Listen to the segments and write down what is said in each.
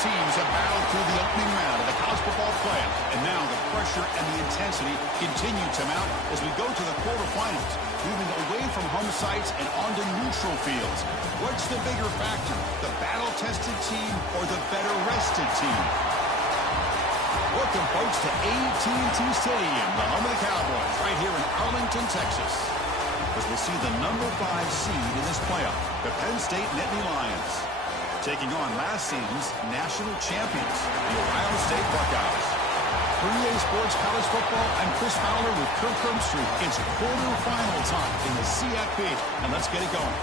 teams have battled through the opening round of the college football playoff, and now the pressure and the intensity continue to mount as we go to the quarterfinals, moving away from home sites and onto neutral fields. What's the bigger factor, the battle-tested team or the better-rested team? Welcome, folks, to AT&T Stadium, the home of the Cowboys, right here in Arlington, Texas, as we'll see the number 5 seed in this playoff, the Penn State Nittany Lions, taking on last season's national champions, the Ohio State Buckeyes. For EA Sports College Football, I'm Chris Fowler with Kirk Herbstreit. It's quarterfinal time in the CFB, and let's get it going.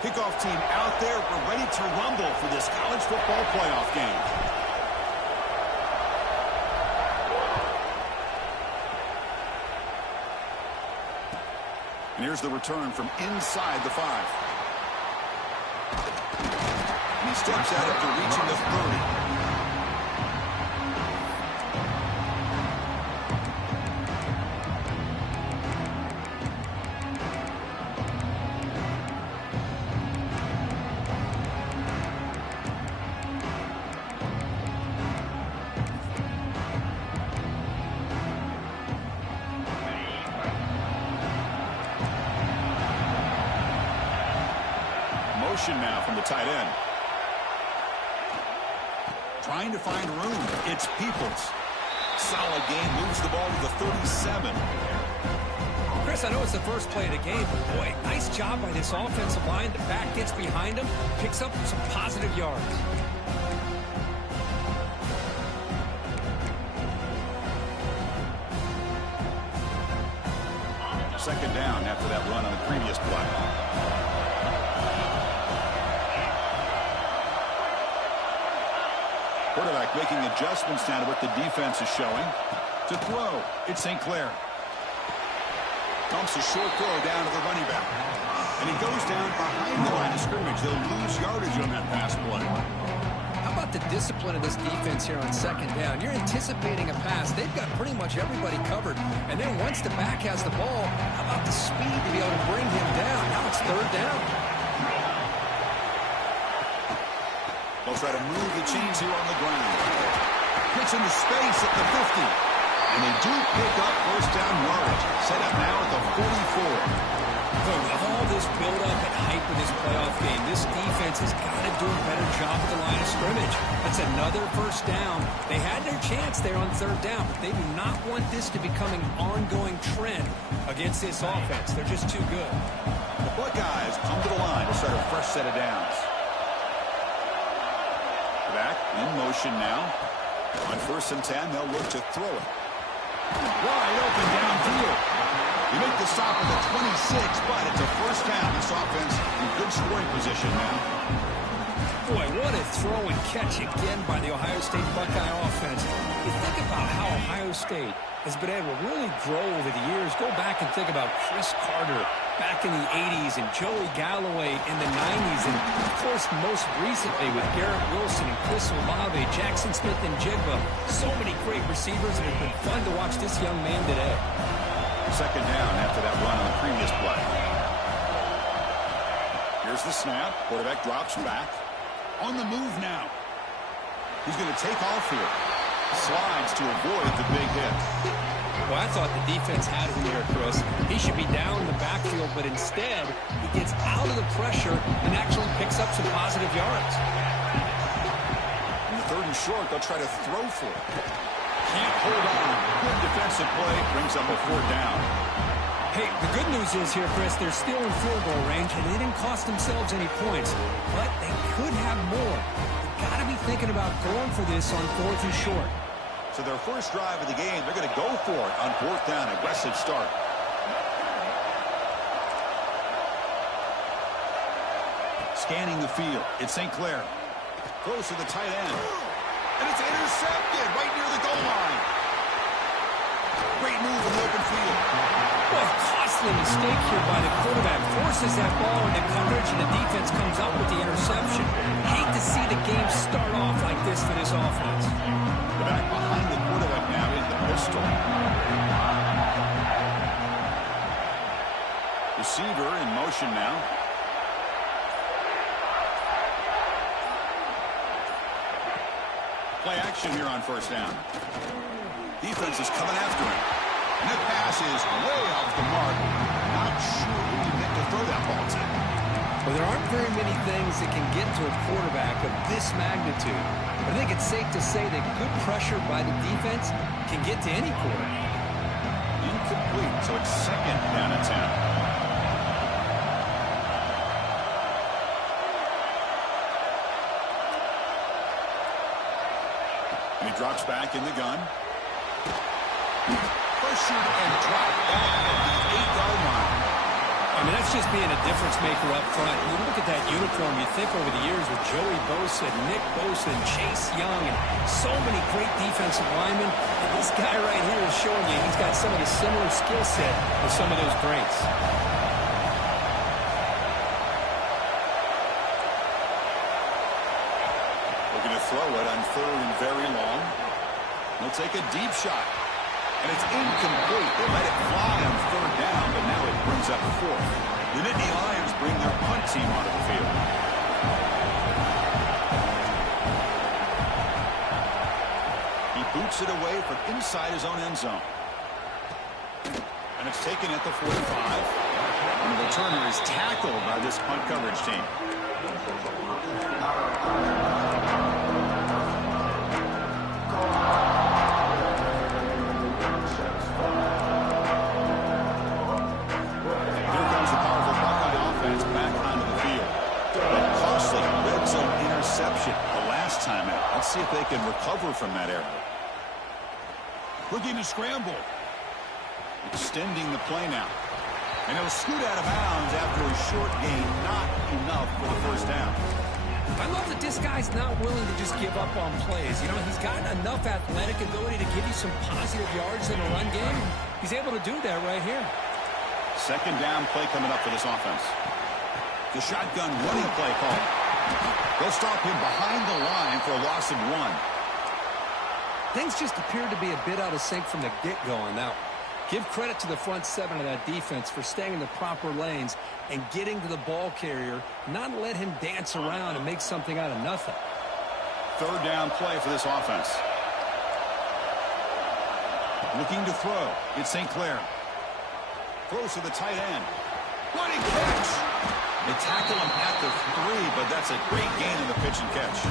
Kickoff team out there. We're ready to rumble for this college football playoff game. And here's the return from inside the 5. And he steps out after reaching the 30. Now from the tight end. Trying to find room. It's Peoples. Solid game. Moves the ball to the 37. Chris, I know it's the first play of the game, but boy, nice job by this offensive line. The back gets behind him, picks up some positive yards. Second down after that run on the previous play. Quarterback making adjustments now to what the defense is showing. To throw, it's St. Clair. Dumps a short throw down to the running back. And he goes down behind the line of scrimmage. They'll lose yardage on that pass play. How about the discipline of this defense here on second down? You're anticipating a pass. They've got pretty much everybody covered. And then once the back has the ball, how about the speed to be able to bring him down? Now it's third down. They'll try to move the chains here on the ground. Gets into space at the 50. And they do pick up first down yardage. Set up now at the 44. With all this build-up and hype in this playoff game, this defense has got to do a better job at the line of scrimmage. That's another first down. They had their chance there on third down, but they do not want this to become an ongoing trend against this offense. They're just too good. The Buckeyes come to the line to start a fresh set of downs. Back in motion now. On 1st and 10, they'll look to throw it. Wide open downfield. You make the stop at the 26, but it's a first down. This offense in good scoring position now. Boy, what a throw and catch again by the Ohio State Buckeye offense. You think about how Ohio State has been able to really grow over the years. Go back and think about Chris Carter back in the 80s and Joey Galloway in the 90s. And, of course, most recently with Garrett Wilson and Chris Olave, Jackson Smith and Jigba. So many great receivers, and it's been fun to watch this young man today. Second down after that run on the previous play. Here's the snap. Quarterback drops back. On the move now. He's going to take off here. Slides to avoid the big hit. Well, I thought the defense had him here, Chris. He should be down in the backfield, but instead, he gets out of the pressure and actually picks up some positive yards. In the 3rd and short, they'll try to throw for it. Can't hold on. Good defensive play. Brings up a 4th down. Hey, the good news is here, Chris, they're still in field goal range, and they didn't cost themselves any points. But they could have more. They've got to be thinking about going for this on 4th and short. So their first drive of the game, they're going to go for it on 4th down. Aggressive start. Scanning the field. It's St. Clair. Throws to the tight end. And it's intercepted right near the goal line. Great move in the costly mistake here by the quarterback. Forces that ball into coverage, and the defense comes up with the interception. Hate to see the game start off like this for this offense. The back behind the quarterback now in the pistol. Receiver in motion now. Play action here on first down. Defense is coming after him. And that pass is way off the mark. Not sure who he meant to throw that ball to. Well, there aren't very many things that can get to a quarterback of this magnitude. But I think it's safe to say that good pressure by the defense can get to any quarterback. Incomplete, so it's second down and 10. And he drops back in the gun. Pressured and dropped back at the 8-yard line. I mean, that's just being a difference maker up front. You look at that uniform, you think over the years with Joey Bosa, Nick Bosa, and Chase Young, and so many great defensive linemen. And this guy right here is showing you he's got some of the similar skill set with some of those greats. Looking to throw it on third and very long. He'll take a deep shot. And it's incomplete. They let it fly on third down, but now it brings up fourth. The Nittany Lions bring their punt team onto the field. He boots it away from inside his own end zone. And it's taken at the 45. And the returner is tackled by this punt coverage team. The last time out. Let's see if they can recover from that error. Looking to scramble. Extending the play now. And it'll scoot out of bounds after a short gain. Not enough for the first down. I love that this guy's not willing to just give up on plays. You know, he's got enough athletic ability to give you some positive yards in a run game. He's able to do that right here. Second down play coming up for this offense. The shotgun running play call. They'll stop him behind the line for a loss of 1. Things just appeared to be a bit out of sync from the get-go on that one. Give credit to the front seven of that defense for staying in the proper lanes and getting to the ball carrier, not let him dance around and make something out of nothing. Third down play for this offense. Looking to throw. It's St. Clair. Throws to the tight end. Running catch. They tackle him at the 3, but that's a great gain in the pitch and catch.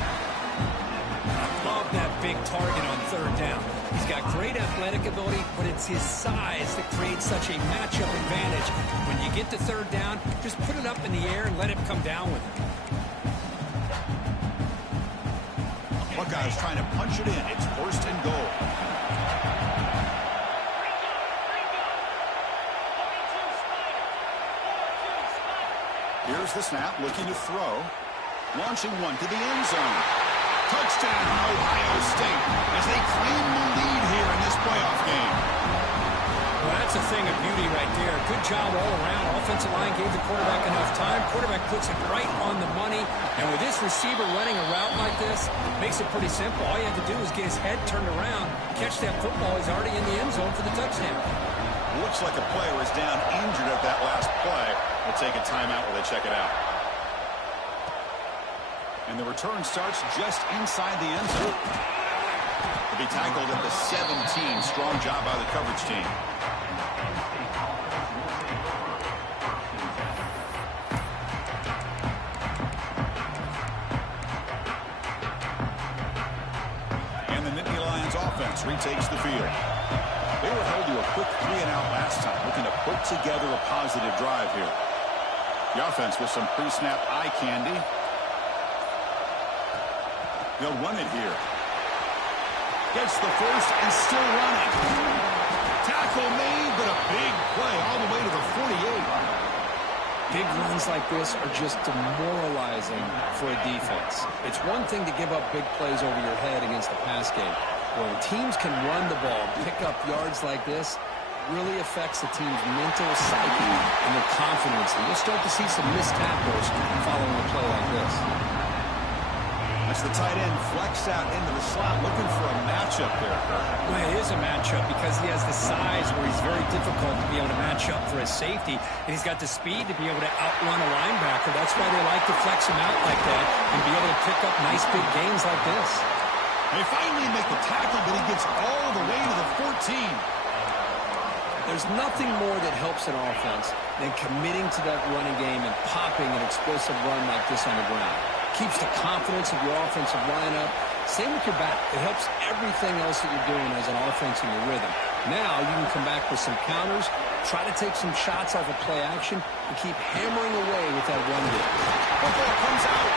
I love that big target on third down. He's got great athletic ability, but it's his size that creates such a matchup advantage. When you get to third down, just put it up in the air and let him come down with it. Buckeyes trying to punch it in. It's first and goal. Here's the snap, looking to throw. Launching one to the end zone. Touchdown, Ohio State, as they claim the lead here in this playoff game. Well, that's a thing of beauty right there. Good job all around. Offensive line gave the quarterback enough time. Quarterback puts it right on the money. And with this receiver running a route like this, makes it pretty simple. All you have to do is get his head turned around, catch that football. He's already in the end zone for the touchdown. Looks like a player is down injured at that last play. We'll take a timeout while they check it out. And the return starts just inside the end zone. He'll be tackled at the 17. Strong job by the coverage team. And the Nittany Lions offense retakes the field. They were held to a quick 3-and-out last time, looking to put together a positive drive here. The offense with some pre-snap eye candy. They'll run it here. Gets the first and still running. Tackle made, but a big play all the way to the 48. Big runs like this are just demoralizing for a defense. It's one thing to give up big plays over your head against the pass game. When teams can run the ball, pick up yards like this, really affects the team's mental psyche and their confidence. And you'll start to see some missed tackles following a play like this. That's the tight end flexed out into the slot, looking for a matchup there, Kurt. Well, it is a matchup because he has the size where he's very difficult to be able to match up for his safety, and he's got the speed to be able to outrun a linebacker. That's why they like to flex him out like that and be able to pick up nice big gains like this. They finally make the tackle, but he gets all the way to the 14. There's nothing more that helps an offense than committing to that running game and popping an explosive run like this on the ground. Keeps the confidence of your offensive lineup. Same with your back. It helps everything else that you're doing as an offense in your rhythm. Now you can come back with some counters, try to take some shots off of play action, and keep hammering away with that run game. Football comes out.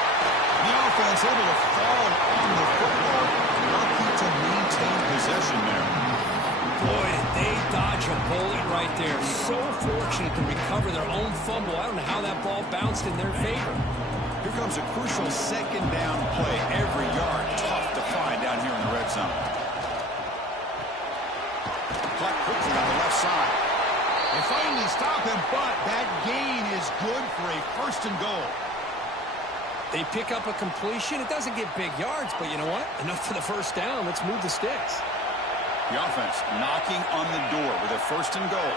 The offense able to fall on the football. Lucky to maintain possession there. Boy, did they dodge a bullet right there. So fortunate to recover their own fumble. I don't know how that ball bounced in their favor. Here comes a crucial second down play. Every yard tough to find down here in the red zone. Clock quickly on the left side. They finally stop him, but that gain is good for a first and goal. They pick up a completion. It doesn't get big yards, but you know what? Enough for the first down. Let's move the sticks. The offense knocking on the door with a first and goal.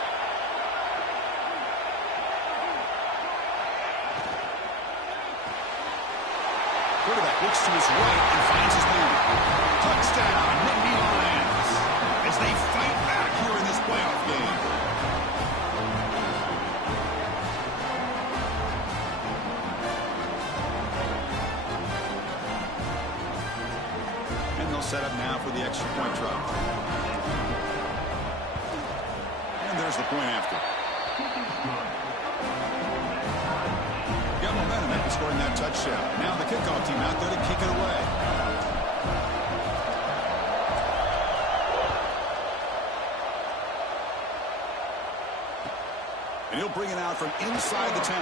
Quarterback looks to his right and finds his man. Touchdown, Nittany Lions, as they fight back here in this playoff game. And they'll set up now for the extra point try. And there's the point after. Got momentum after scoring that touchdown. Now the kickoff team out there to kick it away. And he'll bring it out from inside the 10.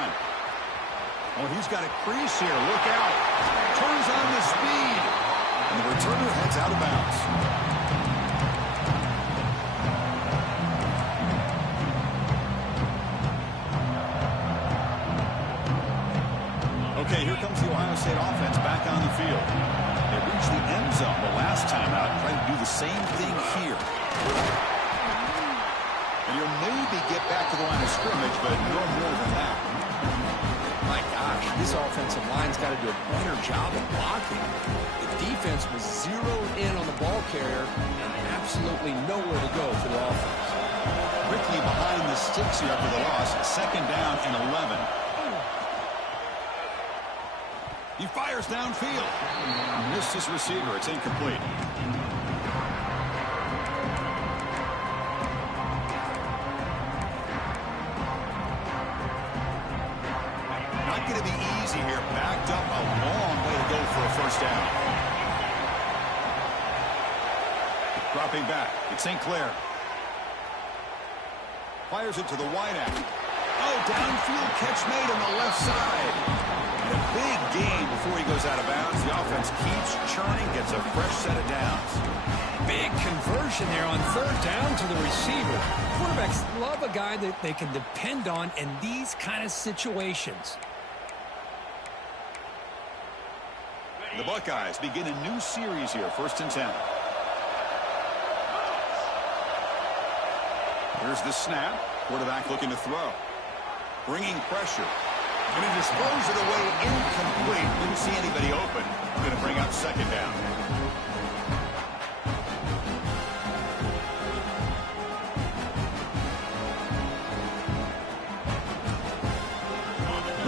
Oh, he's got a crease here. Look out. Turns on the speed. And the returner heads out of bounds. Okay, here comes the Ohio State offense back on the field. They reached the end zone the last time out. Trying to do the same thing here. And you'll maybe get back to the line of scrimmage, but no more than that. My gosh, this offensive line's got to do a better job of blocking. The defense was zeroed in on the ball carrier and absolutely nowhere to go for the offense. Quickly behind the sticks here after the loss. Second down and 11. He fires downfield. Missed his receiver. It's incomplete. Not going to be easy here. Backed up a long way to go for a first down. Dropping back. It's St. Clair. Fires it to the wide end. Oh, downfield catch made on the left side. A big gain before he goes out of bounds. The offense keeps churning, gets a fresh set of downs. Big conversion there on third down to the receiver. Quarterbacks love a guy that they can depend on in these kind of situations. The Buckeyes begin a new series here, 1st and 10. Here's the snap. Quarterback looking to throw. Bringing pressure. And he disposed it away incomplete. Didn't see anybody open. Going to bring up second down.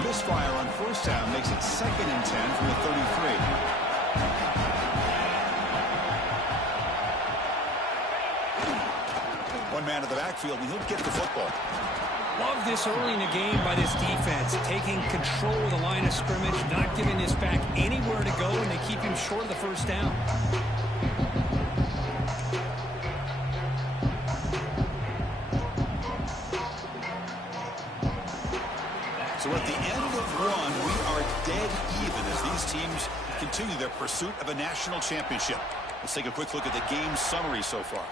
Misfire on first down makes it 2nd and 10 from the 33. One man to the backfield, and he'll get the football. Love this early in the game by this defense, taking control of the line of scrimmage, not giving this back anywhere to go, and they keep him short of the first down. So at the end of one, we are dead even as these teams continue their pursuit of a national championship. Let's take a quick look at the game summary so far.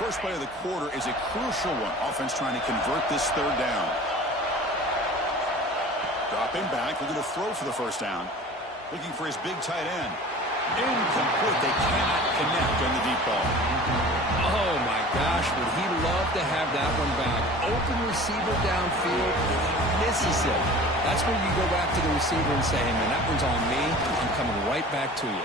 First play of the quarter is a crucial one. Offense trying to convert this third down. Dropping back, looking to throw for the first down. Looking for his big tight end. Incomplete. They cannot connect on the deep ball. Oh, my gosh, would he love to have that one back. Open receiver downfield, and he misses it. That's where you go back to the receiver and say, hey, man, that one's on me. I'm coming right back to you.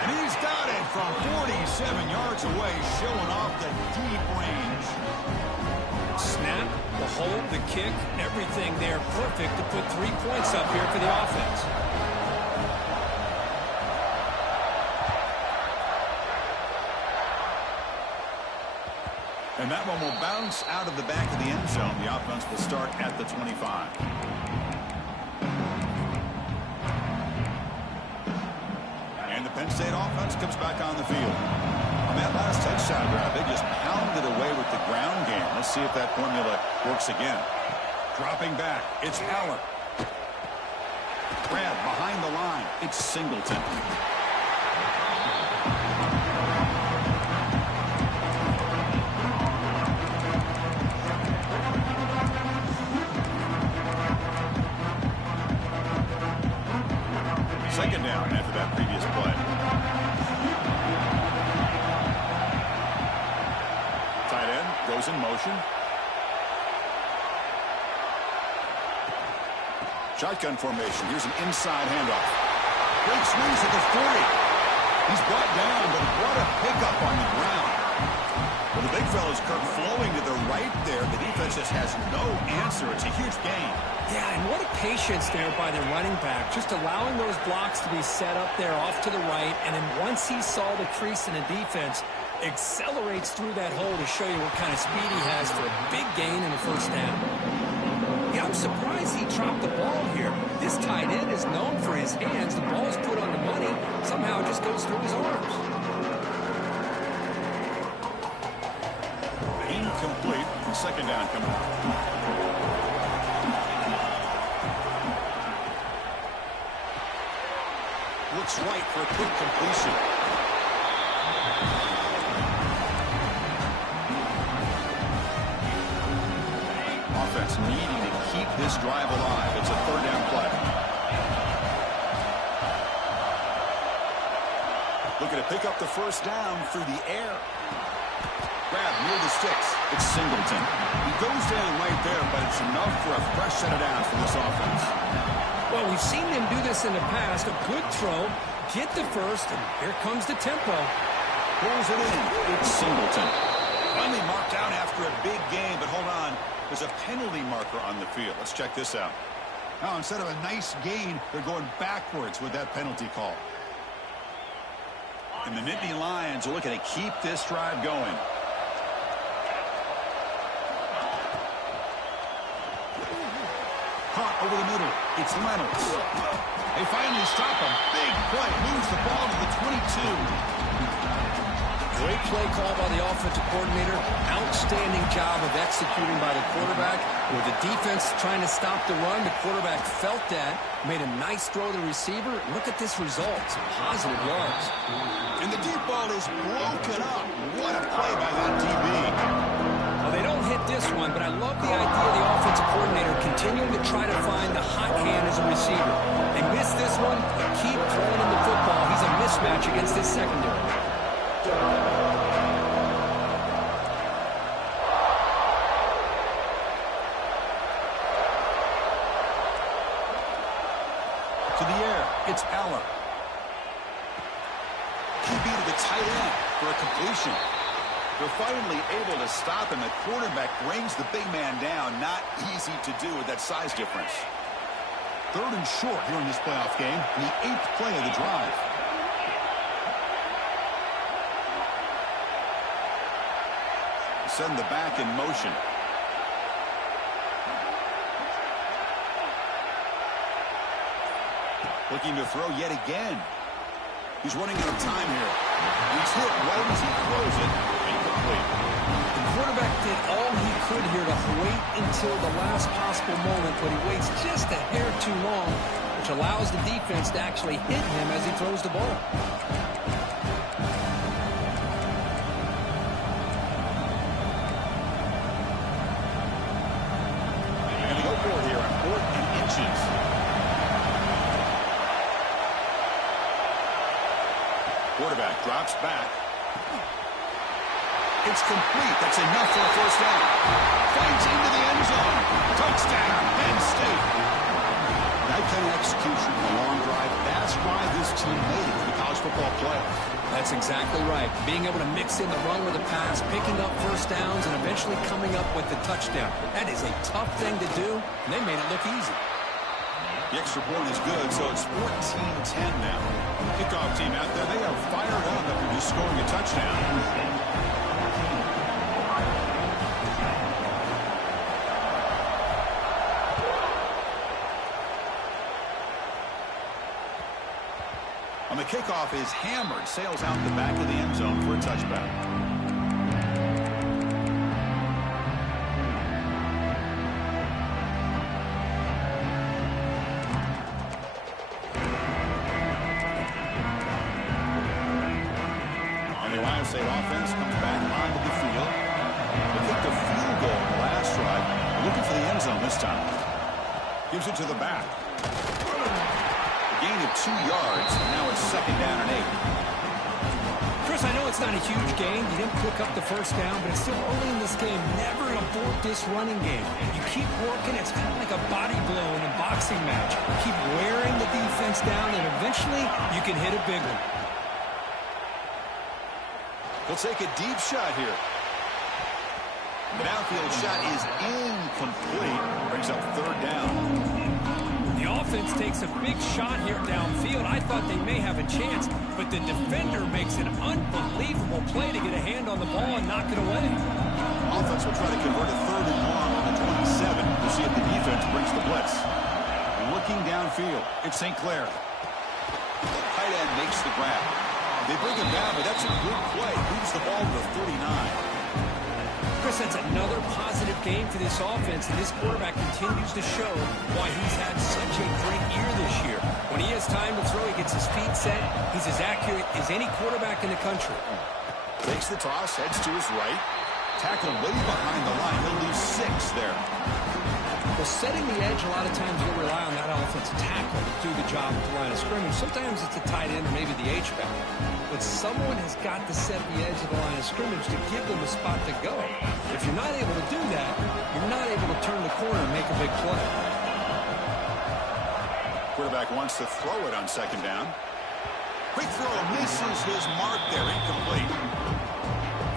And he's got it from 47 yards away, showing off the deep range. Snap, the hold, the kick, everything there perfect to put 3 points up here for the offense. And that one will bounce out of the back of the end zone. The offense will start at the 25. And the Penn State offense comes back on the field. On that last touchdown drive, they just pounded away with the ground game. Let's see if that formula works again. Dropping back, it's Haller. Grab behind the line, it's Singleton. Second down after that previous play. Tight end goes in motion. Shotgun formation. Here's an inside handoff. Great swings at the 40. He's brought down, but what a pickup on the ground. Well, the big fella's flowing to the right there. The defense just has no answer. It's a huge gain. Yeah, and what a patience there by the running back. Just allowing those blocks to be set up there off to the right. And then once he saw the crease in the defense, accelerates through that hole to show you what kind of speed he has for a big gain in the first down. Yeah, I'm surprised he dropped the ball here. This tight end is known for his hands. The ball's put on the money. Somehow it just goes through his arms. Incomplete. Second down coming up. Looks right for a quick completion. Offense needing to keep this drive alive. It's a third down play. Looking to pick up the first down through the air. Grab near the sticks. It's Singleton. He goes down right there, but it's enough for a fresh set of downs for this offense. Well, we've seen them do this in the past. A good throw, get the first, and here comes the tempo. Pulls it in. It's Singleton. Finally marked out after a big game, but hold on. There's a penalty marker on the field. Let's check this out. Now, instead of a nice gain, they're going backwards with that penalty call. And the Nittany Lions are looking to keep this drive going. Caught over the middle. It's Reynolds. They finally stop a big play. Moves the ball to the 22. Great play call by the offensive coordinator. Outstanding job of executing by the quarterback. With the defense trying to stop the run, the quarterback felt that. Made a nice throw to the receiver. Look at this result. Some positive yards. And the deep ball is broken up. What a play by that DB. Well, they don't hit this one, but I love the idea of the offensive coordinator continuing to try to find the hot hand as a receiver. They miss this one, but keep throwing him the football. He's a mismatch against this secondary. To the air, it's Aller. QB to the tight end for a completion. They're finally able to stop him. The quarterback brings the big man down. Not easy to do with that size difference. Third and short here in this playoff game. The 8th play of the drive. Send the back in motion. Looking to throw yet again. He's running out of time here. He's hit right as he throws it. Incomplete. The quarterback did all he could here to wait until the last possible moment, but he waits just a hair too long, which allows the defense to actually hit him as he throws the ball. quarterback drops back. It's complete. That's enough for a first down. Fights into the end zone. Touchdown, Penn State. That kind of execution on a long drive, that's why this team made it to the college football playoff. That's exactly right. Being able to mix in the run with the pass, picking up first downs, and eventually coming up with the touchdown. That is a tough thing to do, and they made it look easy. The extra point is good, so it's 14-10 now. Kickoff team out there, they are fired up after just scoring a touchdown. On the kickoff is hammered, sails out the back of the end zone for a touchback. And the Ohio State offense comes back onto the field. They kicked a field goal in the last drive. Looking for the end zone this time. Gives it to the back. Gain of 2 yards. Now it's second down and 8. Chris, I know it's not a huge gain. You didn't pick up the first down, but it's still early in this game. Never abort this running game. You keep working. It's kind of like a body blow in a boxing match. Keep wearing the defense down, and eventually you can hit a big one. He'll take a deep shot here. The downfield shot is incomplete. Brings up third down. The offense takes a big shot here downfield. I thought they may have a chance, but the defender makes an unbelievable play to get a hand on the ball and knock it away. Offense will try to convert a third and long on the 27 to see if the defense brings the blitz. Looking downfield, it's St. Clair. Tight end makes the grab. They bring him down, but that's a good play. Moves the ball to the 39. Chris, that's another positive game for this offense, and this quarterback continues to show why he's had such a great year this year. When he has time to throw, he gets his feet set. He's as accurate as any quarterback in the country. Takes the toss, heads to his right. Tackle way behind the line. He'll lose 6 there. Well, setting the edge, a lot of times you'll rely on that offensive tackle to do the job at the line of scrimmage. Sometimes it's a tight end or maybe the H-back. But someone has got to set the edge of the line of scrimmage to give them a spot to go. If you're not able to do that, you're not able to turn the corner and make a big play. Quarterback wants to throw it on second down. Quick throw misses his mark there, incomplete.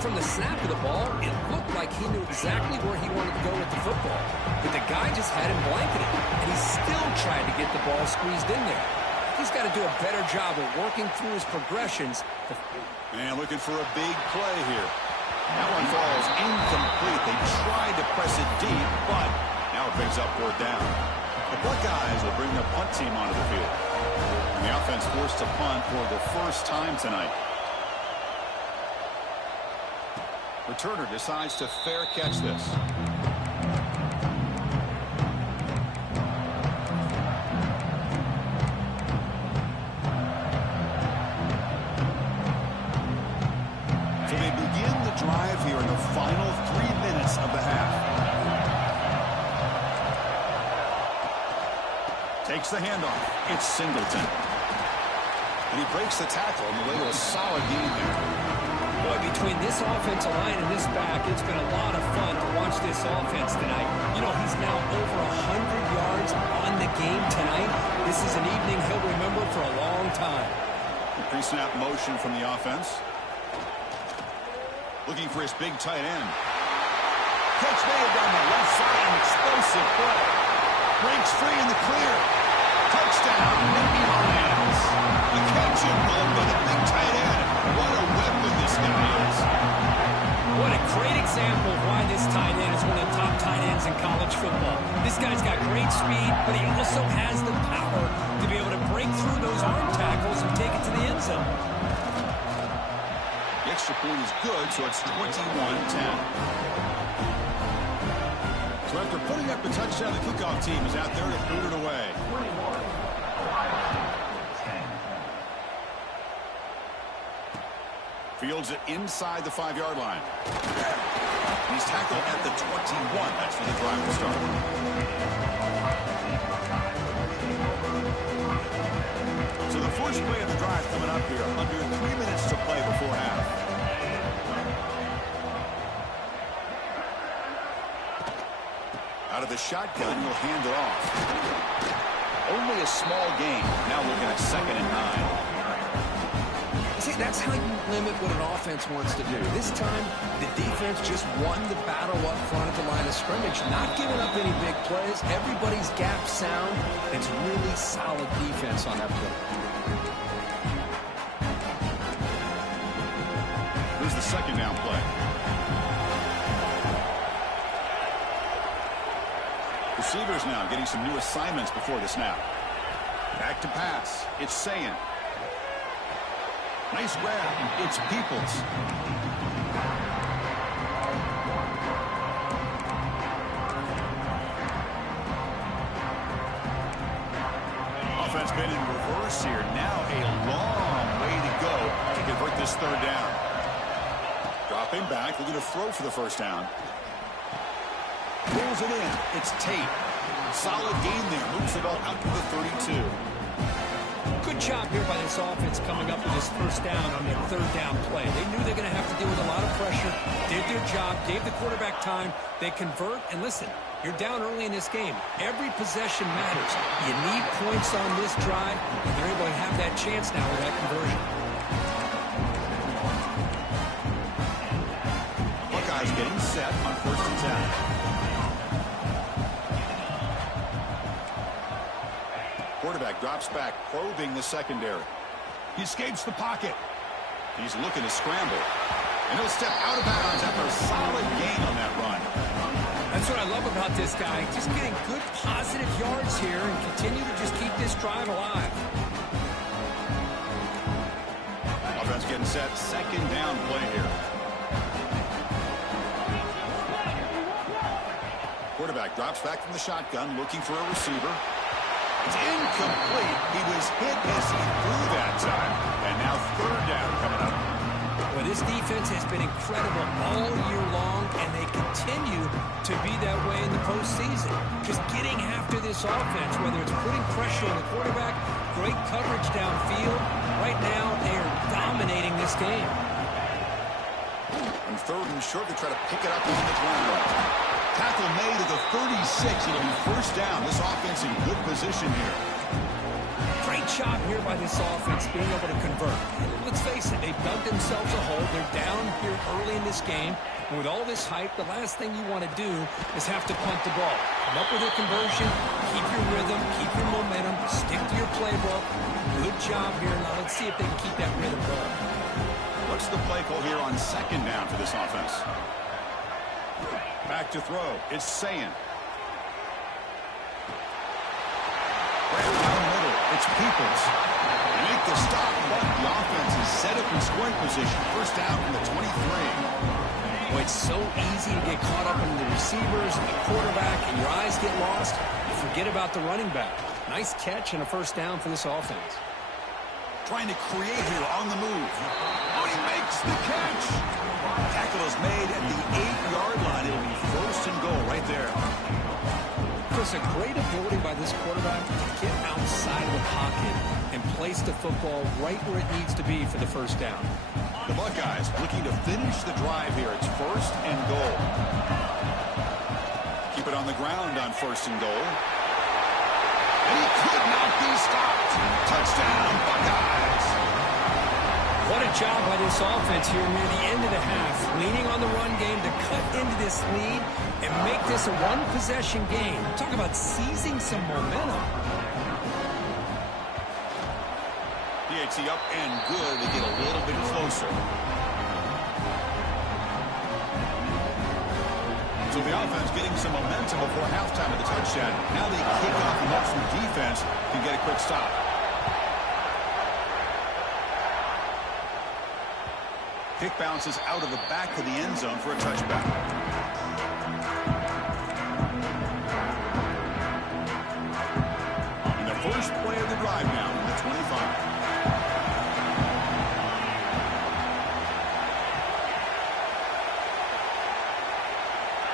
From the snap of the ball, it looked like he knew exactly where he wanted to go with the football. But the guy just had him blanketed, and he still tried to get the ball squeezed in there. He's got to do a better job of working through his progressions. And looking for a big play here. That one falls incomplete. They tried to press it deep, but now it brings up fourth down. The Buckeyes will bring the punt team onto the field. And the offense forced to punt for the first time tonight. Returner decides to fair catch this. So they begin the drive here in the final 3 minutes of the half. Takes the handoff. It's Singleton. And he breaks the tackle on the way to a solid game there. Boy, between this offensive line and this back, it's been a lot of fun to watch this offense tonight. You know, he's now over 100 yards on the game tonight. This is an evening he'll remember for a long time. Pre-snap motion from the offense. Looking for his big tight end. Catch made down the left side, an explosive play. Breaks free in the clear. Touchdown, Nicky Lions. A catch and run by the big tight end. What a weapon this guy is. What a great example of why this tight end is one of the top tight ends in college football. This guy's got great speed, but he also has the power to be able to break through those arm tackles and take it to the end zone. The extra point is good, so it's 21-10. So after putting up a touchdown, the kickoff team is out there to boot it away. Fields it inside the 5-yard line. He's tackled at the 21. That's where the drive will start. So the First play of the drive coming up here. Under 3 minutes to play before half. Out of the shotgun, he'll hand it off. Only a small gain. Now looking at 2nd and 9. See, that's how you limit what an offense wants to do. This time, the defense just won the battle up front at the line of scrimmage, not giving up any big plays. Everybody's gap sound. It's really solid defense on that play. Here's the 2nd down play. Receivers now getting some new assignments before the snap. Back to pass. It's Sayin. Nice grab. It's Peoples. Offense been in reverse here. Now a long way to go to convert this 3rd down. Dropping back, looking to throw for the 1st down. Pulls it in. It's Tate. Solid gain there. Moves the ball out to the 32. Good job here by this offense coming up with this 1st down on their 3rd down play. They knew they're going to have to deal with a lot of pressure. Did their job. Gave the quarterback time. They convert. And listen, you're down early in this game. Every possession matters. You need points on this drive. And they're able to have that chance now with that conversion. Buckeyes getting set on 1st and 10. Quarterback drops back, probing the secondary. He escapes the pocket. He's looking to scramble. And he'll step out of bounds after a solid gain on that run. That's what I love about this guy. Just getting good positive yards here and continue to just keep this drive alive. Offense getting set. 2nd down play here. Quarterback drops back from the shotgun, looking for a receiver. It's incomplete. He was hit as he threw that time. And now 3rd down coming up. Well, this defense has been incredible all year long, and they continue to be that way in the postseason. Just getting after this offense, whether it's putting pressure on the quarterback, great coverage downfield. Right now, they are dominating this game. On 3rd and short, they try to pick it up on the ground. Tackle made at the 36. It'll be 1st down. This offense in good position here. Great job here by this offense being able to convert. Let's face it, they've dug themselves a hole. They're down here early in this game. And with all this hype, the last thing you want to do is have to punt the ball. Come up with a conversion, keep your rhythm, keep your momentum, stick to your playbook. Good job here. Now let's see if they can keep that rhythm going. What's the play call here on 2nd down for this offense? Back to throw. It's Sayin. Right down the middle. It's Peoples. They make the stop, but the offense is set up in scoring position. 1st down from the 23. Boy, it's so easy to get caught up in the receivers and the quarterback, and your eyes get lost. You forget about the running back. Nice catch and a 1st down for this offense. Trying to create here on the move. Oh, he makes the catch. Tackle is made at the 8-yard line. It'll be 1st and goal right there. There's a great ability by this quarterback to get outside of the pocket and place the football right where it needs to be for the 1st down. The Buckeyes looking to finish the drive here. It's 1st and goal. Keep it on the ground on 1st and goal. And he could not be stopped. Touchdown, Buckeyes. What a job by this offense here near the end of the half. Leaning on the run game to cut into this lead and make this a one-possession game. Talk about seizing some momentum. DHC up and good to get a little bit closer. So the offense getting some momentum before halftime with the touchdown. Now they kick off and hope some defense can get a quick stop. Kick bounces out of the back of the end zone for a touchback. And the first play of the drive now from the 25.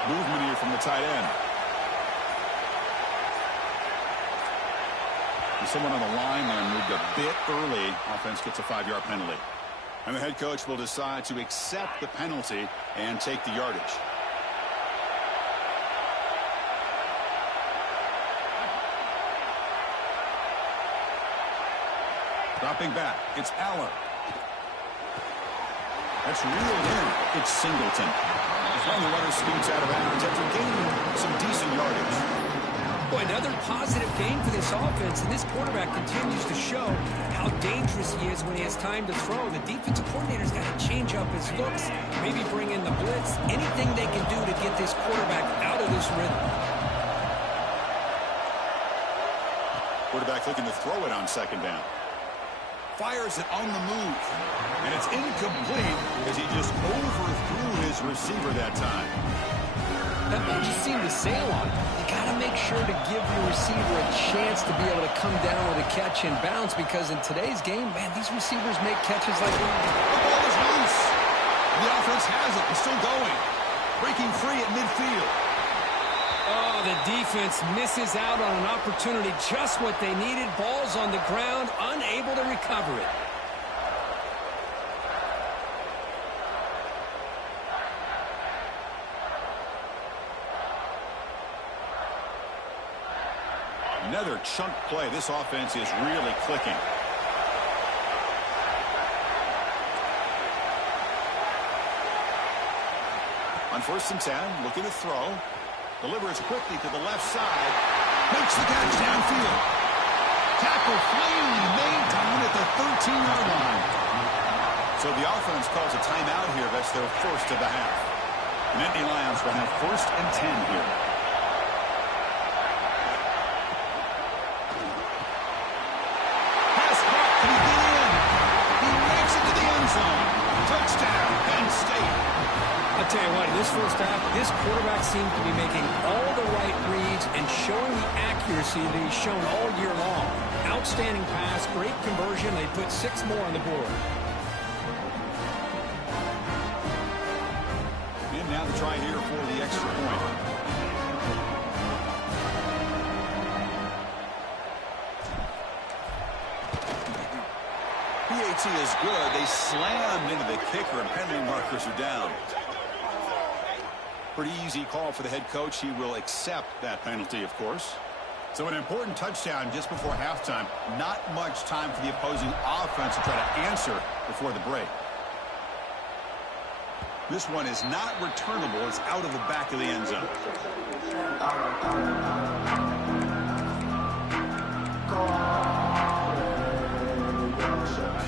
Movement here from the tight end. Someone on the line there moved a bit early. Offense gets a 5-yard penalty. And the head coach will decide to accept the penalty and take the yardage. Dropping back, it's Aller. That's reeled in. It's Singleton. And the runner scoots out of bounds after gaining some decent yardage. Boy, another positive game for this offense, and this quarterback continues to show how dangerous he is when he has time to throw. The defensive coordinator's got to change up his looks, maybe bring in the blitz, anything they can do to get this quarterback out of this rhythm. Quarterback looking to throw it on second down. Fires it on the move. And it's incomplete as he just overthrew his receiver that time. That ball just seemed to sail on him. You got to make sure to give your receiver a chance to be able to come down with a catch and bounce, because in today's game, man, these receivers make catches like that. The ball is loose. The offense has it. It's still going. Breaking free at midfield. Oh, the defense misses out on an opportunity, just what they needed. Ball's on the ground, unable to recover it. Another chunk play. This offense is really clicking. On 1st and 10, looking to throw. Delivers quickly to the left side. Makes the catch downfield. Tackle finally made down at the 13-yard line. So the offense calls a timeout here. That's their first of the half. The Nittany Lions will have 1st and 10 here. Pass caught. Can he get in? He makes it to the end zone. Touchdown, Penn State. I'll tell you what, in this first half, this quarterback seems to be making all the right reads and showing the accuracy that he's shown all year long. Outstanding pass, great conversion. They put 6 more on the board. And now the try here for the extra point. PAT is good. They slammed into the kicker, and penalty markers are down. Pretty easy call for the head coach. He will accept that penalty, of course. So an important touchdown just before halftime. Not much time for the opposing offense to try to answer before the break. This one is not returnable. It's out of the back of the end zone.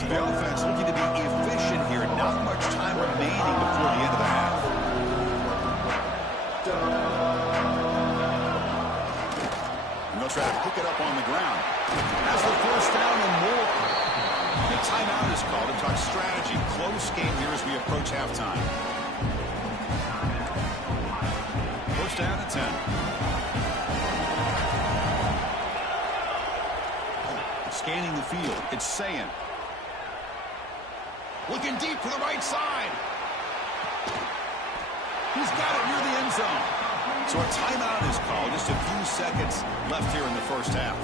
The offense looking to be efficient here. Not much time remaining before the end of the half. And they'll try to pick it up on the ground. That's the first down and more. The timeout is called to talk strategy. Close game here as we approach halftime. First down at 10. Scanning the field. It's Sayin. Looking deep for the right side. He's got it near the end zone. So a timeout is called. Just a few seconds left here in the first half.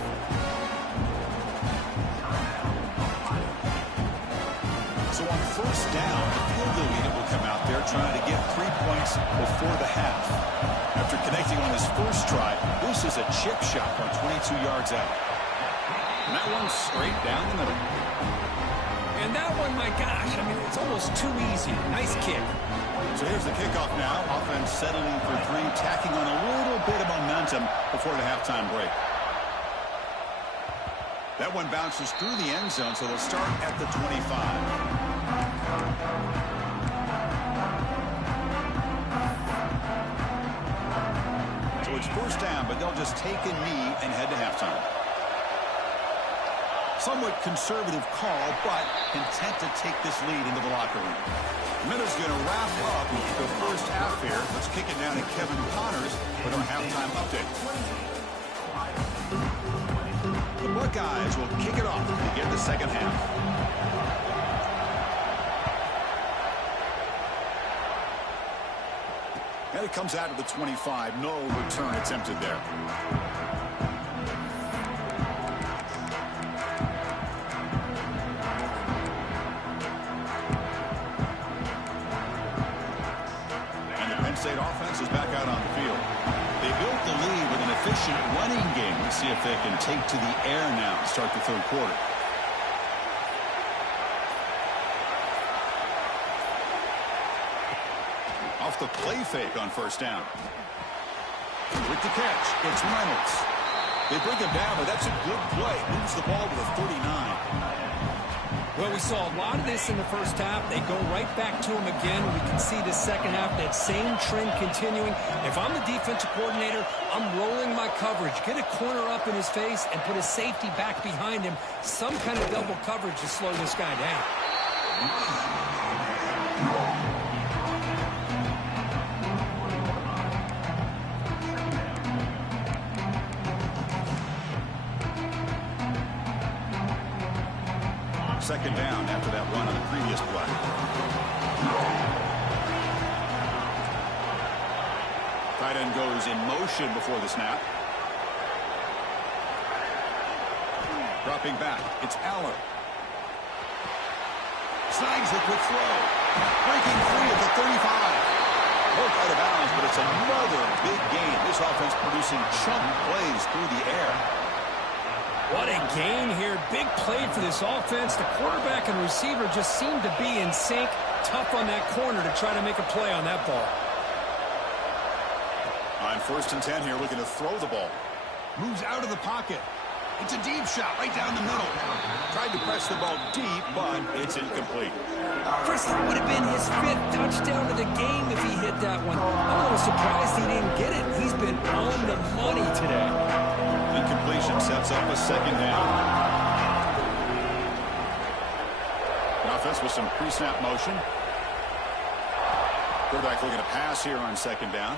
So on first down, the field goal unit will come out there trying to get 3 points before the half. After connecting on his first try, this is a chip shot from 22 yards out. And that one's straight down the middle. And that one, my gosh, I mean, it's almost too easy. Nice kick. So here's the kickoff now. Offense settling for 3, tacking on a little bit of momentum before the halftime break. That one bounces through the end zone, so they'll start at the 25. So it's first down, but they'll just take a knee and head to halftime. Somewhat conservative call, but content to take this lead into the locker room. Miller's going to wrap up the first half here. Let's kick it down to Kevin Connors with our halftime update. The Buckeyes will kick it off to begin the second half. And it comes out of the 25. No return attempted there. if they can take to the air now to start the third quarter. Off the play fake on first down. With the catch, it's Reynolds. They bring him down, but that's a good play. Moves the ball to the 39. Well, we saw a lot of this in the first half. They go right back to him again. We can see the second half, that same trend continuing. If I'm the defensive coordinator, I'm rolling my coverage. Get a corner up in his face and put a safety back behind him. Some kind of double coverage to slow this guy down. Second down after that run on the previous play. Tight end goes in motion before the snap. Dropping back, it's Aller. Snags the quick throw. Breaking free at the 35. Broke out of bounds, but it's another big gain. This offense producing chunk plays through the air. What a gain here. Big play for this offense. The quarterback and receiver just seem to be in sync. Tough on that corner to try to make a play on that ball. On 1st and 10 here, looking to throw the ball. Moves out of the pocket. It's a deep shot right down the middle. Tried to press the ball deep, but it's incomplete. Chris, that would have been his 5th touchdown of the game if he hit that one. I'm a little surprised he didn't get it. He's been on the money today. Incompletion sets up a second down. The offense with some pre-snap motion. Quarterback looking to pass here on second down.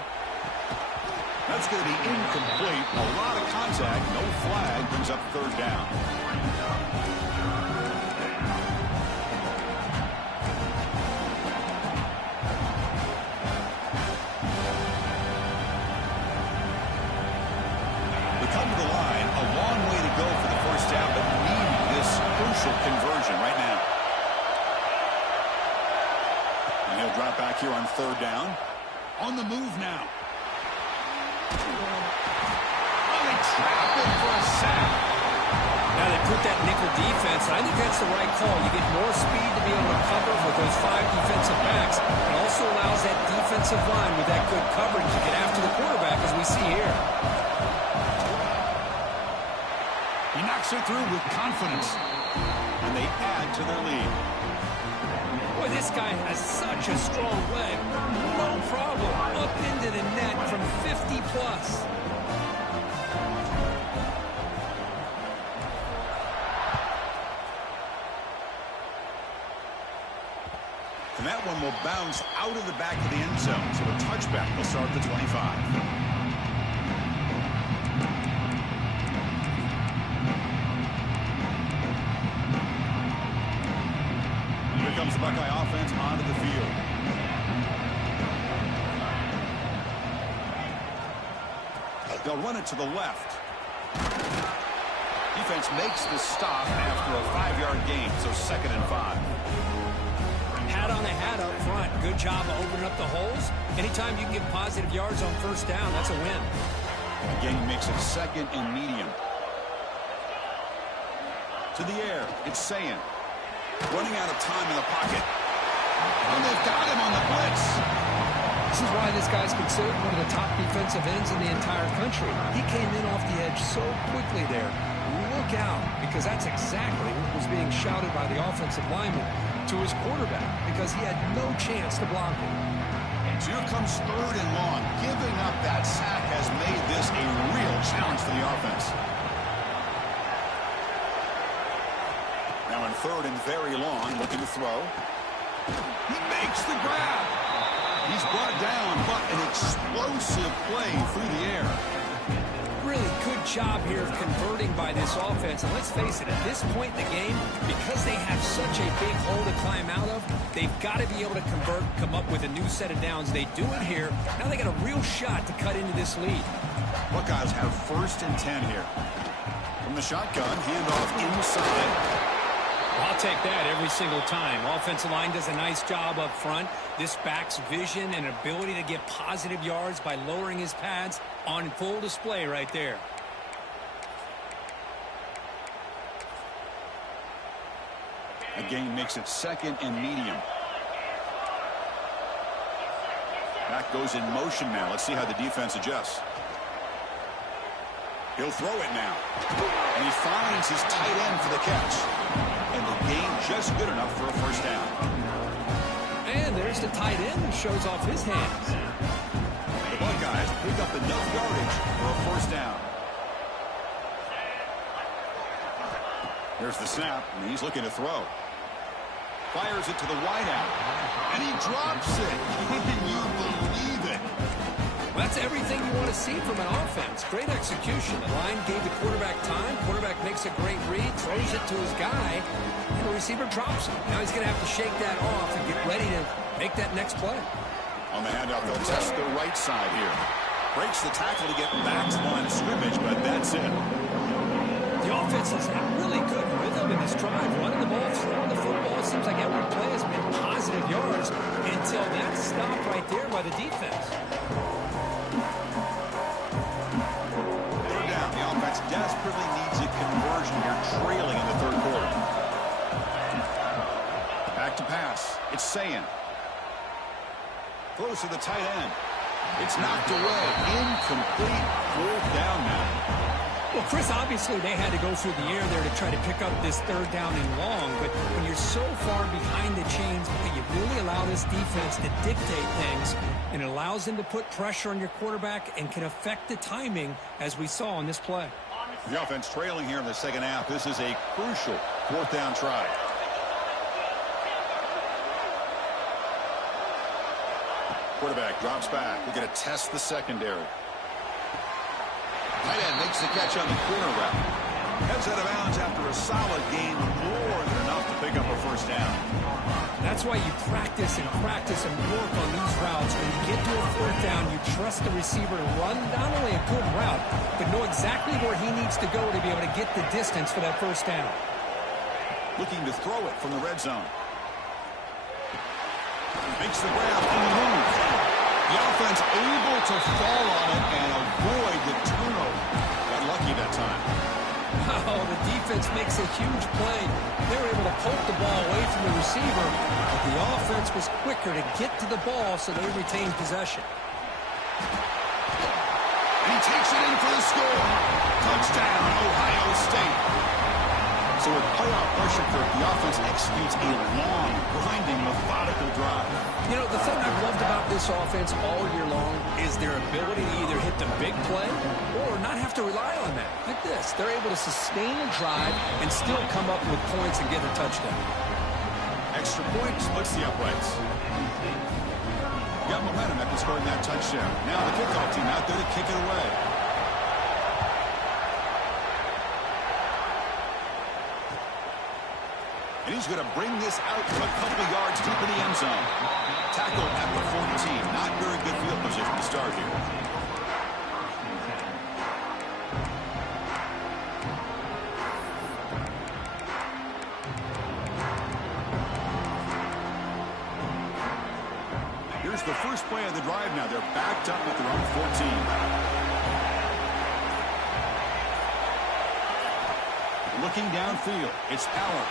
That's going to be incomplete. A lot of contact. No flag. Brings up third down. Conversion right now. And he'll drop back here on third down. On the move now. Oh, they trap him for a sack. Now they put that nickel defense. I think that's the right call. You get more speed to be able to cover with those 5 defensive backs. It also allows that defensive line with that good coverage to get after the quarterback, as we see here. He knocks it through with confidence. And they add to their lead. Boy, this guy has such a strong leg. No problem. Up into the net from 50 plus. And that one will bounce out of the back of the end zone. So a touchback will start the 25. Comes the Buckeye offense onto the field. They'll run it to the left. Defense makes the stop after a 5-yard gain, so 2nd and 5. Hat on a hat up front. Good job of opening up the holes. Anytime you can get positive yards on first down, that's a win. Again, he makes it 2nd and medium. To the air, it's Sayan. Running out of time in the pocket. And they've got him on the blitz. This is why this guy's considered one of the top defensive ends in the entire country. He came in off the edge so quickly there. Look out, because that's exactly what was being shouted by the offensive lineman to his quarterback, because he had no chance to block him. So here comes 3rd and long. Giving up that sack has made this a real challenge for the offense. Now on 3rd and very long, looking to throw. He makes the grab. He's brought down, but an explosive play through the air. Really good job here of converting by this offense. And let's face it, at this point in the game, because they have such a big hole to climb out of, they've got to be able to convert, come up with a new set of downs. They do it here. Now they got a real shot to cut into this lead. Buckeyes have 1st and 10 here. From the shotgun, handoff inside. I'll take that every single time. Offensive line does a nice job up front. This back's vision and ability to get positive yards by lowering his pads on full display right there. A gain makes it 2nd and medium. Back goes in motion now. Let's see how the defense adjusts. He'll throw it now. And he finds his tight end for the catch. And the gain just good enough for a first down. And there's the tight end who shows off his hands. The Buckeyes pick up enough yardage for a first down. Here's the snap, and he's looking to throw. Fires it to the wideout. And he drops it. Can you believe it? That's everything you want to see from an offense. Great execution. The line gave the quarterback time. Quarterback makes a great read, throws it to his guy, and the receiver drops it. Now he's going to have to shake that off and get ready to make that next play. On the handoff, they'll test the right side here. Breaks the tackle to get back to the line of scrimmage, but that's it. The offense has had really good rhythm in this drive, running the ball, throwing the football. It seems like every play has been positive yards until that stop right there by the defense. Third down. The offense desperately needs a conversion here, trailing in the third quarter. Back to pass. It's Sayan. Throws to the tight end. It's knocked away. Incomplete. 4th down now. Well, Chris, obviously they had to go through the air there to try to pick up this 3rd down and long, but when you're so far behind the chains, you really allow this defense to dictate things, and it allows them to put pressure on your quarterback and can affect the timing, as we saw in this play. The offense trailing here in the second half. This is a crucial 4th down try. Quarterback drops back. We're going to test the secondary. Tight end makes the catch on the corner route. Heads out of bounds after a solid game, more than enough to pick up a first down. That's why you practice and work on these routes. When you get to a 4th down, you trust the receiver to run not only a good route, but know exactly where he needs to go to be able to get the distance for that first down. Looking to throw it from the red zone. Makes the grab and moves. The offense able to fall on it and avoid the turnover. Got lucky that time. Oh, the defense makes a huge play. They were able to poke the ball away from the receiver, but the offense was quicker to get to the ball, so they retained possession. And he takes it in for the score. Touchdown, Ohio State. So with playoff pressure, the offense executes a long, grinding, methodical drive. You know, the thing I've loved about this offense all year long is their ability to either hit the big play or not have to rely on that. Like this, they're able to sustain a drive and still come up with points and get a touchdown. Extra point splits the uprights. Got momentum after scoring that touchdown. Now the kickoff team out there to kick it away. And he's going to bring this out a couple yards deep in the end zone. Tackle at the 14. Not very good field position to start here. Here's the first play of the drive now. They're backed up at their own 14. Looking downfield. It's Allen.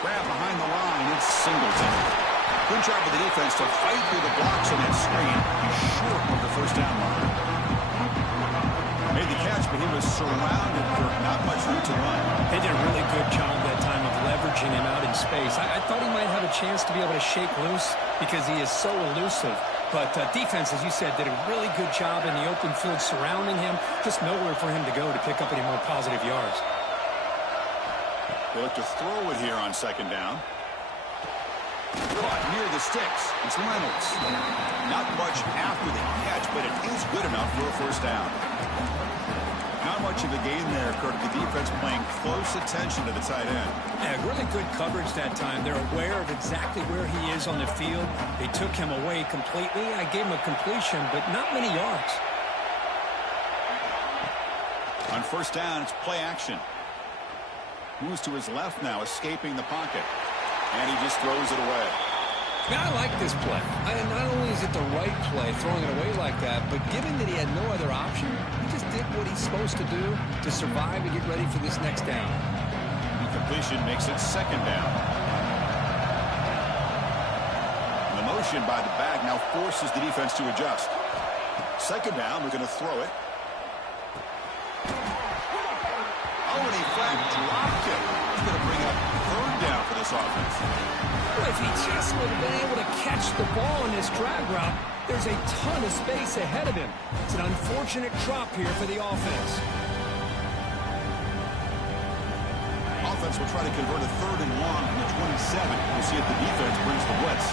Grab behind the line. It's Singleton. Good job of the defense to fight through the blocks on that screen. He's short of the first down line. Made the catch, but he was surrounded for not much room to run. They did a really good job that time of leveraging him out in space. I thought he might have a chance to be able to shake loose because he is so elusive. But defense, as you said, did a really good job in the open field surrounding him. Just nowhere for him to go to pick up any more positive yards. They look to throw it here on second down. Caught near the sticks. It's Reynolds. Not much after the catch, but it is good enough for a first down. Not much of a gain there, Kurt. The defense playing close attention to the tight end. Yeah, really good coverage that time. They're aware of exactly where he is on the field. They took him away completely. I gave him a completion, but not many yards. On first down, it's play action. Moves to his left now, escaping the pocket. And he just throws it away. Now, I like this play. Not only is it the right play, throwing it away like that, but given that he had no other option, he just did what he's supposed to do to survive and get ready for this next down. The completion makes it second down. And the motion by the back now forces the defense to adjust. Second down, they're going to throw it. Oh, and he flat dropped it. He's going to bring up third down for this offense. Well, if he just would have been able to catch the ball in this drag route, there's a ton of space ahead of him. It's an unfortunate drop here for the offense. Offense will try to convert a third and long from the 27. We'll see if the defense brings the blitz.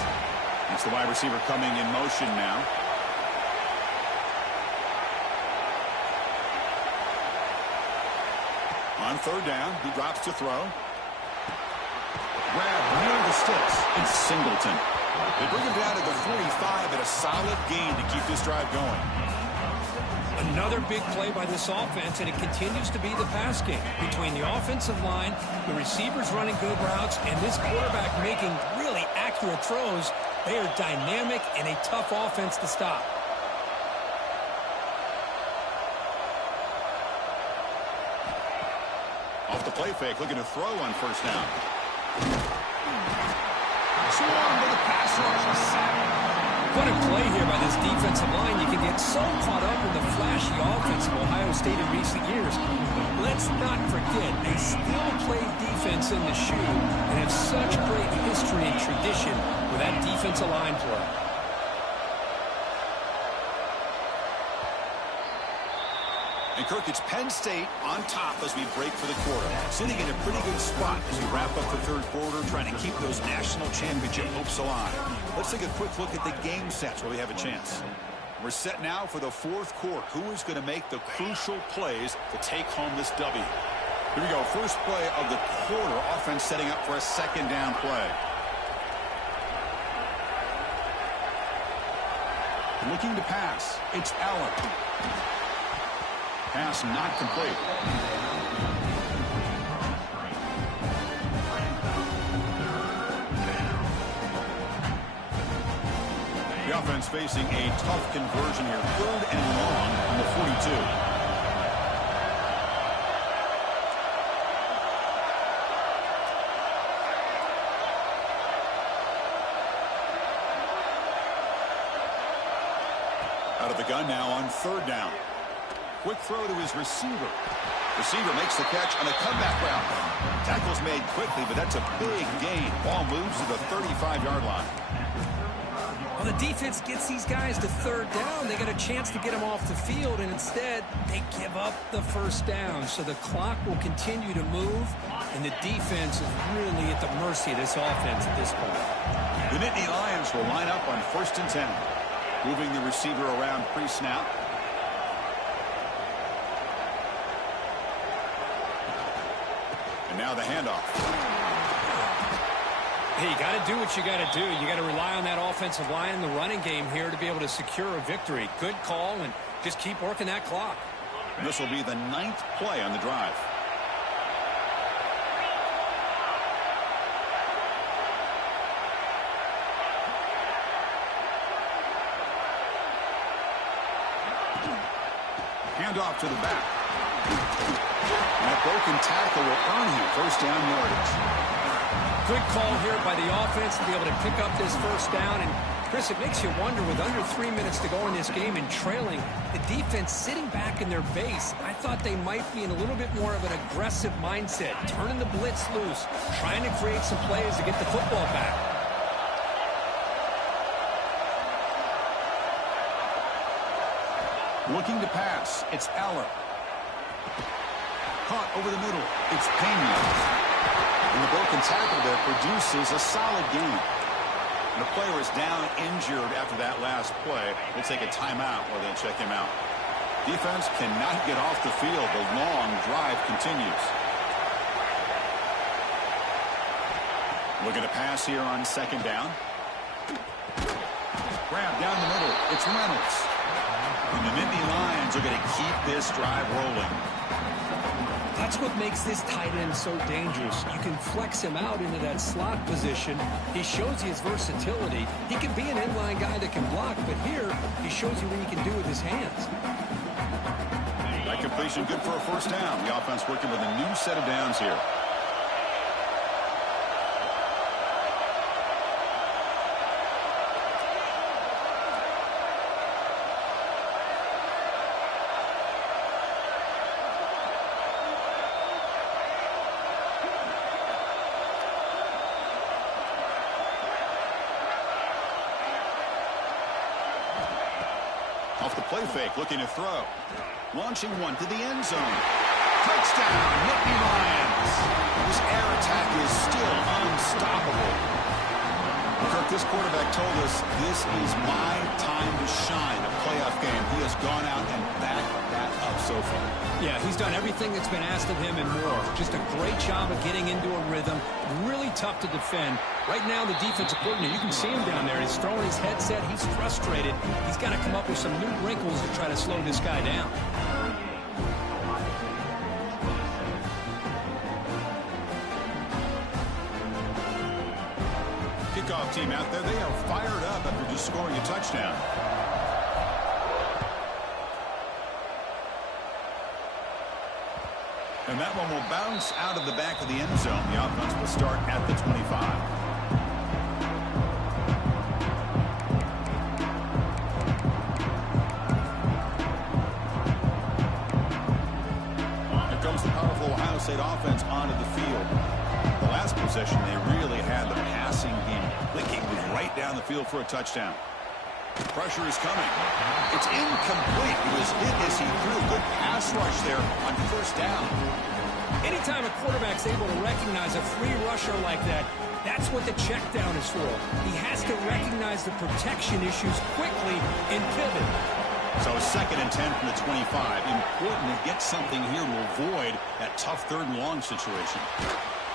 It's the wide receiver coming in motion now. On third down, he drops to throw. Grab near the sticks. It's Singleton. They bring him down to the 45 at a solid gain to keep this drive going. Another big play by this offense, and it continues to be the pass game. Between the offensive line, the receivers running good routes, and this quarterback making really accurate throws, they are dynamic and a tough offense to stop. Off the play fake, looking to throw on first down. Swung by the pass rush. What a play here by this defensive line. You can get so caught up in the flashy offense of Ohio State in recent years. Let's not forget, they still play defense in the shoe and have such great history and tradition with that defensive line play. And Kirk, it's Penn State on top as we break for the quarter. Sitting in a pretty good spot as we wrap up the third quarter, trying to keep those national championship hopes alive. Let's take a quick look at the game sets where we have a chance. We're set now for the fourth quarter. Who is going to make the crucial plays to take home this W? Here we go. First play of the quarter. Offense setting up for a second down play. Looking to pass. It's Allen. Pass not complete. The offense facing a tough conversion here. Third and long on the 42. Out of the gun now on third down. Quick throw to his receiver. Receiver makes the catch on a comeback route. Tackle's made quickly, but that's a big gain. Ball moves to the 35-yard line. Well, the defense gets these guys to third down. They got a chance to get them off the field, and instead they give up the first down. So the clock will continue to move, and the defense is really at the mercy of this offense at this point. The Nittany Lions will line up on 1st and 10. Moving the receiver around pre-snap. And now the handoff. Hey, you got to do what you got to do. You got to rely on that offensive line in the running game here to be able to secure a victory. Good call, and just keep working that clock. And this will be the 9th play on the drive. Handoff to the back. And that broken tackle will earn him first down yardage. Good call here by the offense to be able to pick up this first down. And, Chris, it makes you wonder, with under 3 minutes to go in this game and trailing, the defense sitting back in their base, I thought they might be in a little bit more of an aggressive mindset, turning the blitz loose, trying to create some plays to get the football back. Looking to pass. It's Aller. Caught over the middle. It's Pena. And the broken tackle there produces a solid gain. And the player is down injured after that last play. We'll take a timeout while they check him out. Defense cannot get off the field. The long drive continues. Looking to pass here on second down. Grab down the middle. It's Reynolds. And the Nittany Lions are going to keep this drive rolling. That's what makes this tight end so dangerous. You can flex him out into that slot position. He shows you his versatility. He can be an inline guy that can block, but here he shows you what he can do with his hands. That completion good for a first down. The offense working with a new set of downs here. Off the play fake, looking to throw. Launching one to the end zone. Touchdown, Nittany Lions. This air attack is still unstoppable. Kirk, this quarterback told us this is my time to shine, a playoff game. He has gone out and backed that up so far. Yeah, he's done everything that's been asked of him and more. Just a great job of getting into a rhythm. Really tough to defend. Right now, the defensive coordinator, you can see him down there. He's throwing his headset. He's frustrated. He's got to come up with some new wrinkles to try to slow this guy down. Kickoff team out there. They are fired up after just scoring a touchdown. And that one will bounce out of the back of the end zone. The offense will start at the 25. Here comes the powerful Ohio State offense onto the field. The last possession, they really had the passing game clicking. Was right down the field for a touchdown. Pressure is coming. It's incomplete. He was hit as he threw. Good pass rush there on first down. Anytime a quarterback's able to recognize a free rusher like that, that's what the check down is for. He has to recognize the protection issues quickly and pivot. So 2nd and 10 from the 25. Important to get something here to avoid that tough 3rd and long situation.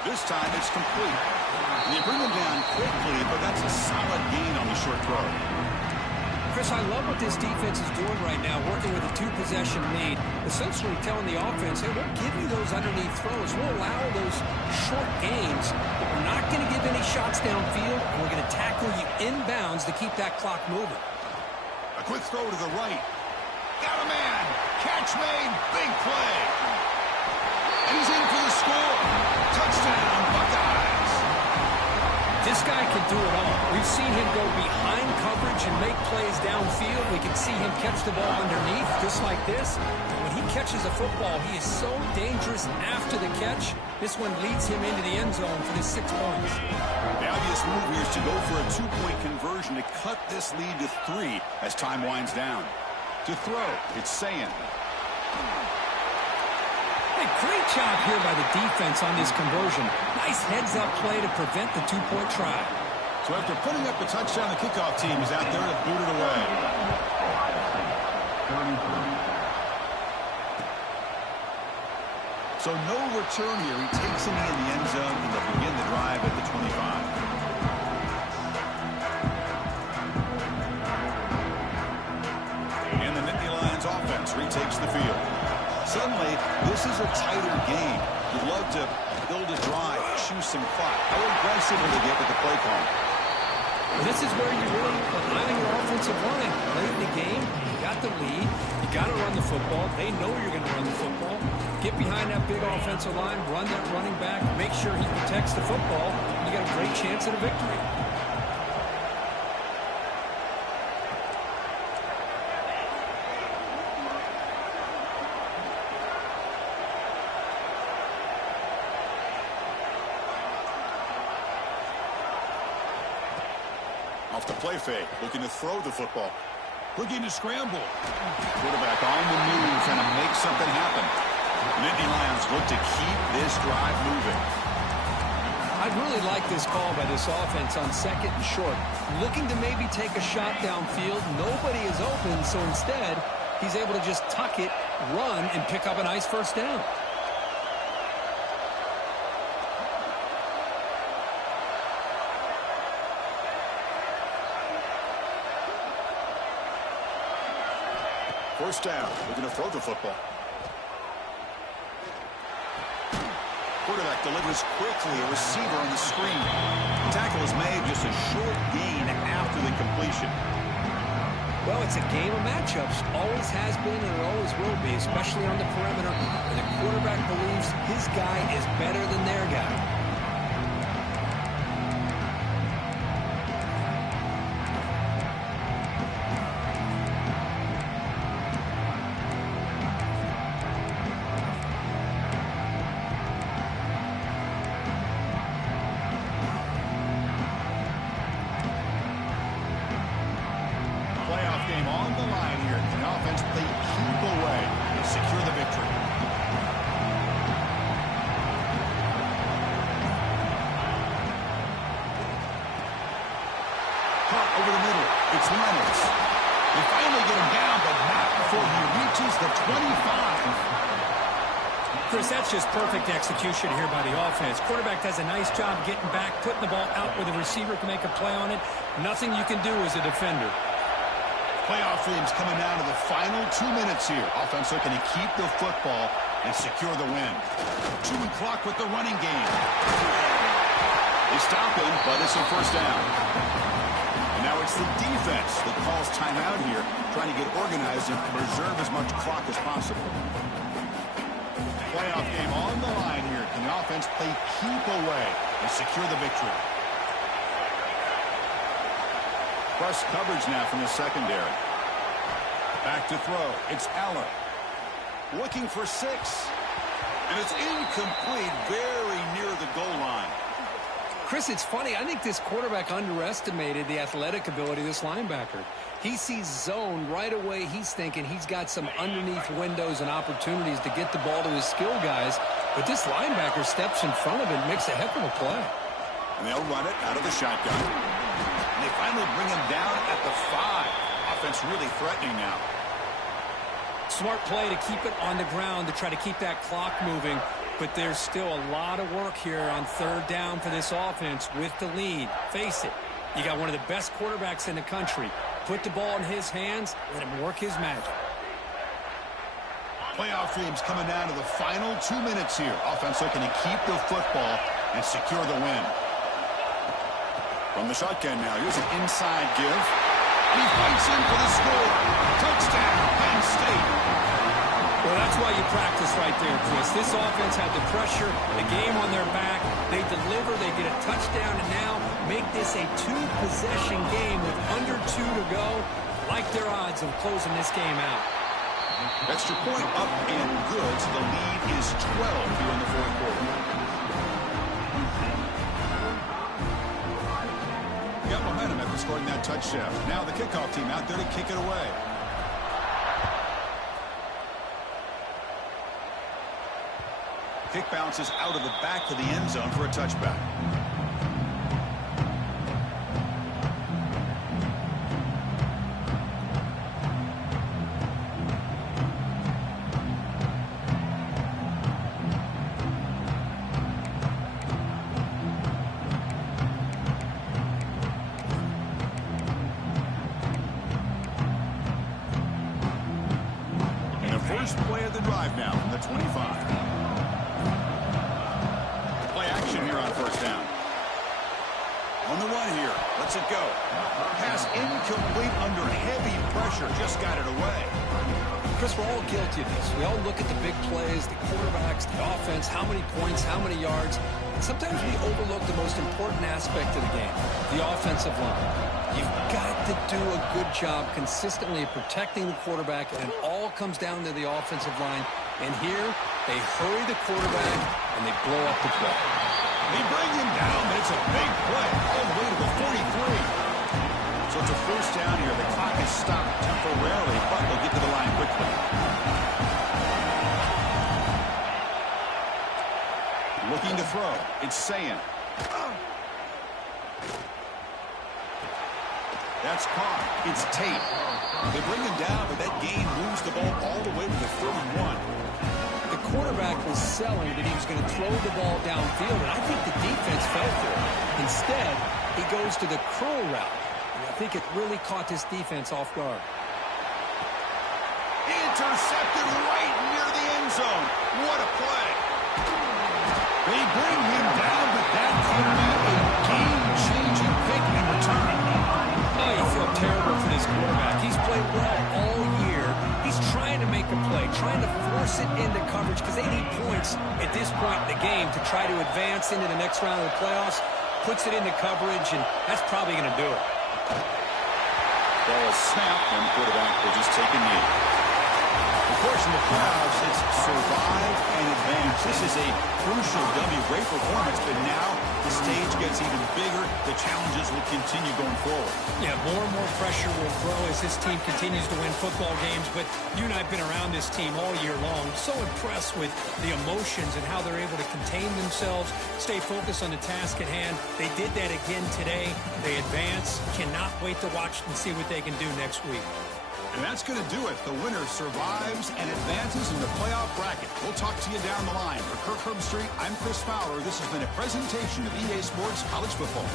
This time it's complete. And they bring him down quickly, but that's a solid gain on the short throw. Chris, I love what this defense is doing right now, working with a 2-possession lead, essentially telling the offense, hey, we'll give you those underneath throws. We'll allow those short gains, but we're not going to give any shots downfield, and we're going to tackle you inbounds to keep that clock moving. A quick throw to the right. Got a man. Catch made. Big play. And he's in for the score. Touchdown, Buckeyes. This guy can do it all. We've seen him go behind coverage and make plays downfield. We can see him catch the ball underneath, just like this. And when he catches a football, he is so dangerous after the catch. This one leads him into the end zone for the 6 points. The obvious move here is to go for a 2-point conversion to cut this lead to 3 as time winds down. To throw, it's Sayin. Hey, great job here by the defense on this conversion. Nice heads-up play to prevent the 2-point try. So after putting up a touchdown, the kickoff team is out there to boot it away. So no return here. He takes him in the end zone, and they'll begin the drive at the 25. And the Nittany Lions offense retakes the field. Suddenly, this is a tighter game. You'd love to build a drive, choose some clock. How aggressive will they get with the play call? This is where you really rely on your offensive line. Late in the game, you got the lead. You got to run the football. They know you're going to run the football. Get behind that big offensive line, run that running back, make sure he protects the football, and you got a great chance at a victory. Off the play fake, looking to throw the football. Looking to scramble. Quarterback on the move, trying to make something happen. Nittany Lions look to keep this drive moving. I really like this call by this offense on 2nd and short. Looking to maybe take a shot downfield. Nobody is open, so instead, he's able to just tuck it, run, and pick up a nice first down. First down, looking to throw the football. Quarterback delivers quickly, a receiver on the screen. The tackle is made, just a short gain after the completion. Well, it's a game of matchups. Always has been and it always will be, especially on the perimeter, where the quarterback believes his guy is better than their guy. It's Leonard. They finally get him down, but not before he reaches the 25. Chris, that's just perfect execution here by the offense. Quarterback does a nice job getting back, putting the ball out where the receiver can make a play on it. Nothing you can do as a defender. Playoff themes coming down to the final 2 minutes here. Offense looking to keep the football and secure the win. Chewing clock with the running game. They stop him, but it's a first down. And now it's the defense that calls timeout here, trying to get organized and preserve as much clock as possible. Playoff game on the line here. Can the offense play keep away and secure the victory? Press coverage now from the secondary. Back to throw. It's Allen. Looking for 6. And it's incomplete, very near the goal line. Chris, it's funny. I think this quarterback underestimated the athletic ability of this linebacker. He sees zone right away. He's thinking he's got some underneath windows and opportunities to get the ball to his skill guys. But this linebacker steps in front of it and makes a heck of a play. And they'll run it out of the shotgun. And they finally bring him down at the 5. Offense really threatening now. Smart play to keep it on the ground to try to keep that clock moving. But there's still a lot of work here on third down for this offense with the lead. Face it, you got one of the best quarterbacks in the country. Put the ball in his hands, let him work his magic. Playoff themes coming down to the final 2 minutes here. Offense looking to keep the football and secure the win. From the shotgun now, here's an inside give. He fights in for the score. Touchdown, Penn State. Well, that's why you practice right there, Chris. This offense had the pressure, the game on their back. They deliver, they get a touchdown, and now make this a 2-possession game with under 2 to go. Like their odds of closing this game out. Extra point up and good, so the lead is 12 here in the fourth quarter. Got momentum after scoring that touchdown. Now the kickoff team out there to kick it away. Kick bounces out of the back of the end zone for a touchback. And the first play of the drive now from the 25. Here on first down. On the run here. Lets it go. Pass incomplete under heavy pressure. Just got it away. Chris, we're all guilty of this. We all look at the big plays, the quarterbacks, the offense, how many points, how many yards. And sometimes we overlook the most important aspect of the game, the offensive line. You've got to do a good job consistently protecting the quarterback, and it all comes down to the offensive line. And here, they hurry the quarterback, and they blow up the play. They bring him down, but it's a big play all the way to the 43. So it's a first down here. The clock is stopped temporarily, but they'll get to the line quickly. Looking to throw. It's Sayin. That's caught. It's Tate. They bring him down, but that gain moves the ball all the way to the 31. The quarterback was selling that he was going to throw the ball downfield, and I think the defense fell for it. Instead, he goes to the curl route, and I think it really caught this defense off guard. Intercepted right near the end zone. What a play. They bring him down, but that could be a game-changing pick in return. Oh, you feel terrible for this quarterback. He's played well all year. He's trying to make a play, trying to force it into coverage because they need points at this point in the game to try to advance into the next round of the playoffs. Puts it into coverage, and that's probably going to do it. Ball is snapped, and the quarterback will just take a knee. Of course, in the playoffs, it's survive and advance. This is a crucial W. Great performance, but now the stage gets even bigger. The challenges will continue going forward. Yeah, more and more pressure will grow as this team continues to win football games. But you and I have been around this team all year long. So impressed with the emotions and how they're able to contain themselves, stay focused on the task at hand. They did that again today. They advance. Cannot wait to watch and see what they can do next week. And that's going to do it. The winner survives and advances in the playoff bracket. We'll talk to you down the line. For Kirk Herbstreit, I'm Chris Fowler. This has been a presentation of EA Sports College Football.